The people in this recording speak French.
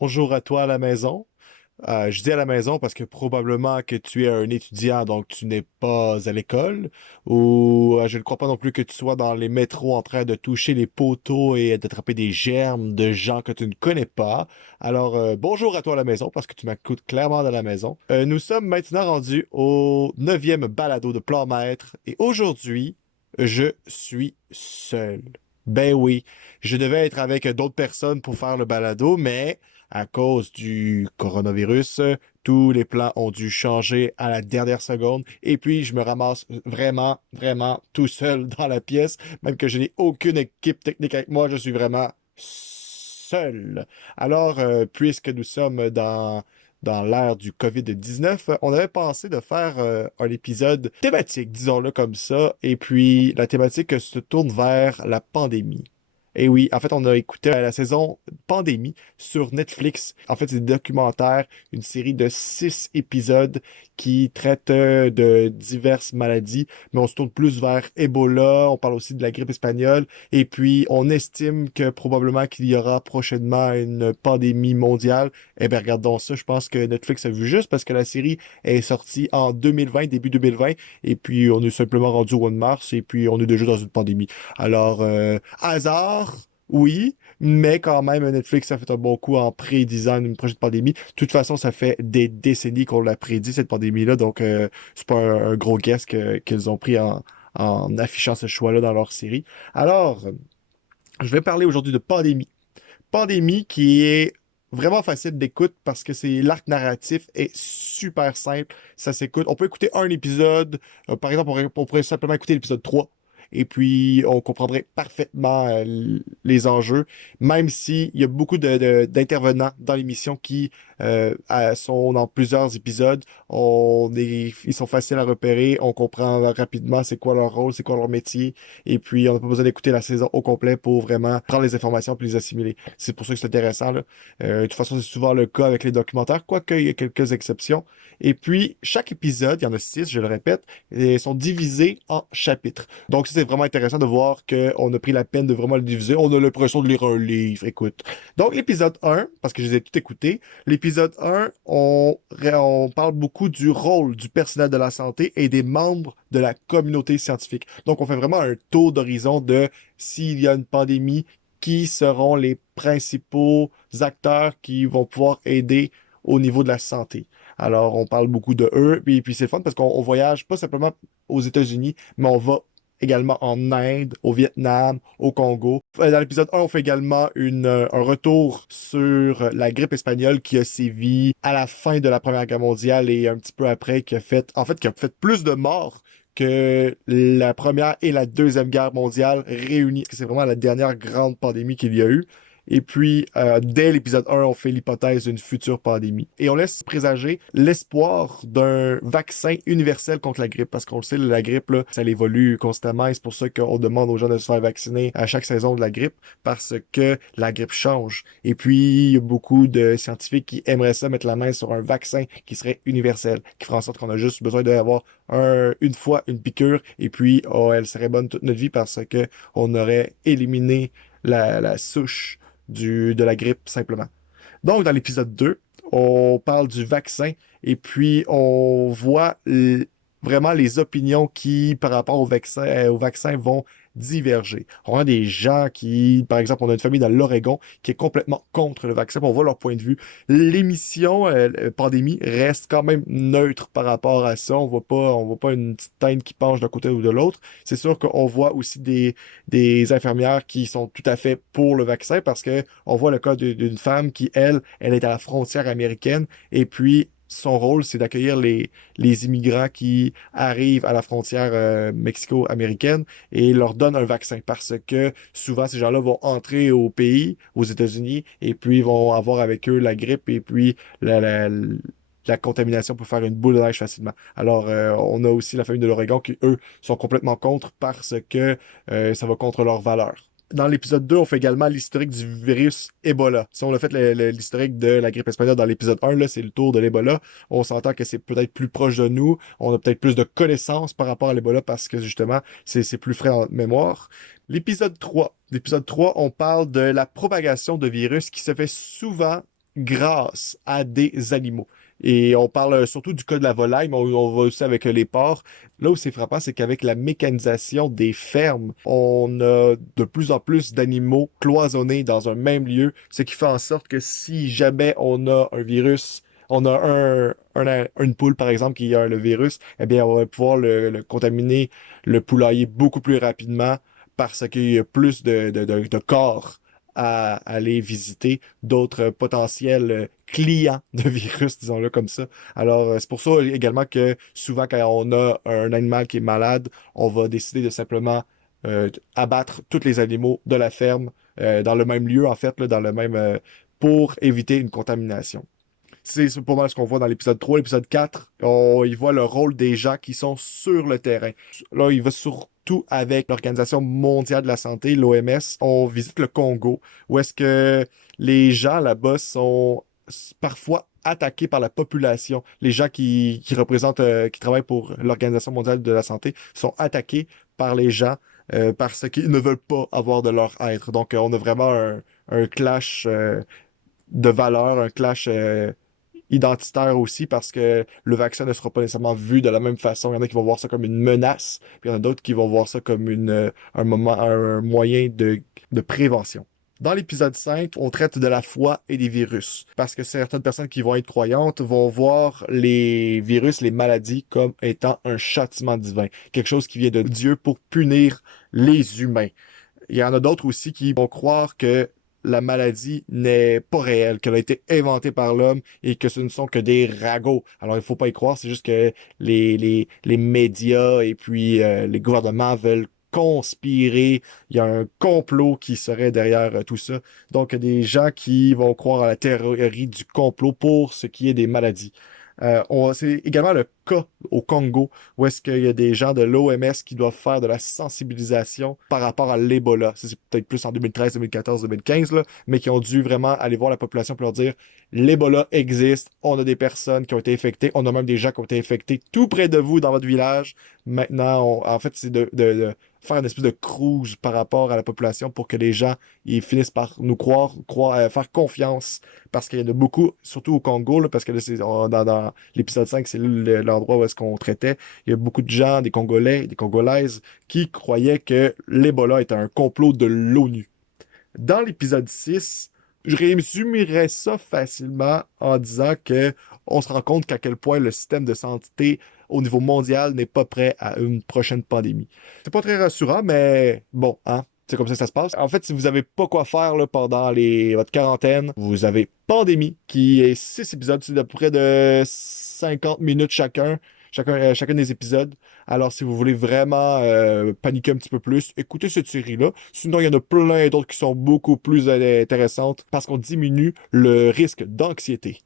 Bonjour à toi à la maison. Je dis à la maison parce que probablement que tu es un étudiant, donc tu n'es pas à l'école, ou je ne crois pas non plus que tu sois dans les métros en train de toucher les poteaux et d'attraper des germes de gens que tu ne connais pas. Alors, bonjour à toi à la maison parce que tu m'écoutes clairement de la maison. Nous sommes maintenant rendus au neuvième balado de Plan Maître et aujourd'hui, je suis seul. Ben oui, je devais être avec d'autres personnes pour faire le balado, mais à cause du coronavirus, tous les plans ont dû changer à la dernière seconde. Et puis, je me ramasse vraiment, vraiment tout seul dans la pièce, même que je n'ai aucune équipe technique avec moi. Je suis vraiment seul. Alors, puisque nous sommes dans l'ère du COVID-19, on avait pensé de faire un épisode thématique, disons-le comme ça. Et puis, la thématique se tourne vers la pandémie. Et oui, en fait, on a écouté la saison Pandémie sur Netflix. En fait, c'est des documentaires, une série de 6 épisodes qui traitent de diverses maladies, mais on se tourne plus vers Ebola, on parle aussi de la grippe espagnole, et puis on estime que probablement qu'il y aura prochainement une pandémie mondiale. Eh bien, regardons ça, je pense que Netflix a vu juste parce que la série est sortie en 2020, début 2020, et puis on est simplement rendu au mois de mars, et puis on est déjà dans une pandémie. Alors, hasard, oui, mais quand même, Netflix a fait un bon coup en prédisant une prochaine pandémie. De toute façon, ça fait des décennies qu'on l'a prédit, cette pandémie-là, donc c'est pas un gros guess qu'ils ont pris en affichant ce choix-là dans leur série. Alors, je vais parler aujourd'hui de pandémie. Pandémie qui est vraiment facile d'écoute parce que c'est l'arc narratif est super simple, ça s'écoute. On peut écouter un épisode, par exemple, on pourrait simplement écouter l'épisode 3 et puis on comprendrait parfaitement les enjeux, même s'il y a beaucoup d'intervenants dans l'émission qui sont dans plusieurs épisodes. Ils sont faciles à repérer, on comprend rapidement c'est quoi leur rôle, c'est quoi leur métier, et puis on n'a pas besoin d'écouter la saison au complet pour vraiment prendre les informations et les assimiler. C'est pour ça que c'est intéressant, là. De toute façon, c'est souvent le cas avec les documentaires, quoique il y a quelques exceptions. Et puis, chaque épisode, il y en a 6, je le répète, et sont divisés en chapitres. Donc, ça, c'est vraiment intéressant de voir qu'on a pris la peine de vraiment le diviser. On a l'impression de lire un livre, écoute. Donc, l'épisode 1, parce que je les ai tous écoutés, l'épisode 1, on parle beaucoup du rôle du personnel de la santé et des membres de la communauté scientifique. Donc, on fait vraiment un tour d'horizon de s'il y a une pandémie, qui seront les principaux acteurs qui vont pouvoir aider au niveau de la santé. Alors, on parle beaucoup de eux, puis c'est fun parce qu'on voyage pas simplement aux États-Unis, mais on va également en Inde, au Vietnam, au Congo. Dans l'épisode 1, on fait également un retour sur la grippe espagnole qui a sévi à la fin de la Première Guerre mondiale et un petit peu après, qui a fait plus de morts que la Première et la Deuxième Guerre mondiale réunies. Parce que c'est vraiment la dernière grande pandémie qu'il y a eu. Et puis, dès l'épisode 1, on fait l'hypothèse d'une future pandémie. Et on laisse présager l'espoir d'un vaccin universel contre la grippe. Parce qu'on le sait, la grippe, là, ça évolue constamment. Et c'est pour ça qu'on demande aux gens de se faire vacciner à chaque saison de la grippe. Parce que la grippe change. Et puis, il y a beaucoup de scientifiques qui aimeraient ça mettre la main sur un vaccin qui serait universel. Qui ferait en sorte qu'on a juste besoin d'avoir une fois une piqûre. Et puis, oh, elle serait bonne toute notre vie parce que on aurait éliminé la souche de la grippe simplement. Donc, dans l'épisode 2, on parle du vaccin et puis on voit vraiment les opinions qui, par rapport au vaccin vont diverger. On a des gens qui, par exemple, on a une famille dans l'Oregon qui est complètement contre le vaccin. On voit leur point de vue. L'émission Pandémie reste quand même neutre par rapport à ça. On voit pas une petite teinte qui penche d'un côté ou de l'autre. C'est sûr qu'on voit aussi des infirmières qui sont tout à fait pour le vaccin parce que on voit le cas d'une femme qui, elle est à la frontière américaine et puis son rôle, c'est d'accueillir les immigrants qui arrivent à la frontière mexico-américaine et leur donne un vaccin parce que souvent ces gens-là vont entrer au pays, aux États-Unis, et puis vont avoir avec eux la grippe et puis la contamination peut faire une boule de neige facilement. Alors, on a aussi la famille de l'Oregon qui, eux, sont complètement contre parce que ça va contre leurs valeurs. Dans l'épisode 2, on fait également l'historique du virus Ebola. Si on a fait l'historique de la grippe espagnole dans l'épisode 1, là, c'est le tour de l'Ebola. On s'entend que c'est peut-être plus proche de nous. On a peut-être plus de connaissances par rapport à l'Ebola parce que justement, c'est plus frais en notre mémoire. L'épisode 3, on parle de la propagation de virus qui se fait souvent grâce à des animaux. Et on parle surtout du cas de la volaille, mais on va aussi avec les porcs. Là où c'est frappant, c'est qu'avec la mécanisation des fermes, on a de plus en plus d'animaux cloisonnés dans un même lieu, ce qui fait en sorte que si jamais on a un virus, on a une poule, par exemple, qui a le virus, eh bien, on va pouvoir le contaminer, le poulailler beaucoup plus rapidement parce qu'il y a plus de corps à aller visiter, d'autres potentiels clients de virus, disons-le comme ça. Alors, c'est pour ça également que souvent, quand on a un animal qui est malade, on va décider de simplement abattre tous les animaux de la ferme dans le même lieu, en fait, là, dans le même pour éviter une contamination. C'est pour moi ce qu'on voit dans l'épisode 3. L'épisode 4, on y voit le rôle des gens qui sont sur le terrain. Là, il va surtout avec l'Organisation mondiale de la santé, l'OMS. On visite le Congo, où est-ce que les gens là-bas sont parfois attaqués par la population. Les gens qui représentent, qui travaillent pour l'Organisation mondiale de la santé sont attaqués par les gens parce qu'ils ne veulent pas avoir de leur être. Donc, on a vraiment un clash de valeurs, un clash identitaire aussi parce que le vaccin ne sera pas nécessairement vu de la même façon. Il y en a qui vont voir ça comme une menace, puis il y en a d'autres qui vont voir ça comme un moyen de prévention. Dans l'épisode 5, on traite de la foi et des virus, parce que certaines personnes qui vont être croyantes vont voir les virus, les maladies, comme étant un châtiment divin, quelque chose qui vient de Dieu pour punir les humains. Il y en a d'autres aussi qui vont croire que la maladie n'est pas réelle, qu'elle a été inventée par l'homme et que ce ne sont que des ragots. Alors, il ne faut pas y croire, c'est juste que les médias et puis les gouvernements veulent conspirer. Il y a un complot qui serait derrière tout ça. Donc, des gens qui vont croire à la théorie du complot pour ce qui est des maladies. C'est également le cas au Congo où est-ce qu'il y a des gens de l'OMS qui doivent faire de la sensibilisation par rapport à l'Ebola. Ça, c'est peut-être plus en 2013, 2014, 2015, là, mais qui ont dû vraiment aller voir la population pour leur dire l'Ebola existe, on a des personnes qui ont été infectées, on a même des gens qui ont été infectés tout près de vous dans votre village. Maintenant, en fait, c'est de faire une espèce de cruise par rapport à la population pour que les gens ils finissent par nous croire, faire confiance parce qu'il y en a beaucoup, surtout au Congo, là, parce que là, dans l'épisode 5, c'est l'endroit où est-ce qu'on traitait. Il y a beaucoup de gens, des Congolais, des Congolaises, qui croyaient que l'Ebola était un complot de l'ONU. Dans l'épisode 6, je résumerais ça facilement en disant que on se rend compte qu'à quel point le système de santé au niveau mondial n'est pas prêt à une prochaine pandémie. C'est pas très rassurant, mais bon, hein, c'est comme ça que ça se passe. En fait, si vous n'avez pas quoi faire là, pendant votre quarantaine, vous avez Pandémie, qui est 6 épisodes, c'est à peu près de 50 minutes chacun des épisodes. Alors, si vous voulez vraiment paniquer un petit peu plus, écoutez cette série-là. Sinon, il y en a plein d'autres qui sont beaucoup plus intéressantes parce qu'on diminue le risque d'anxiété.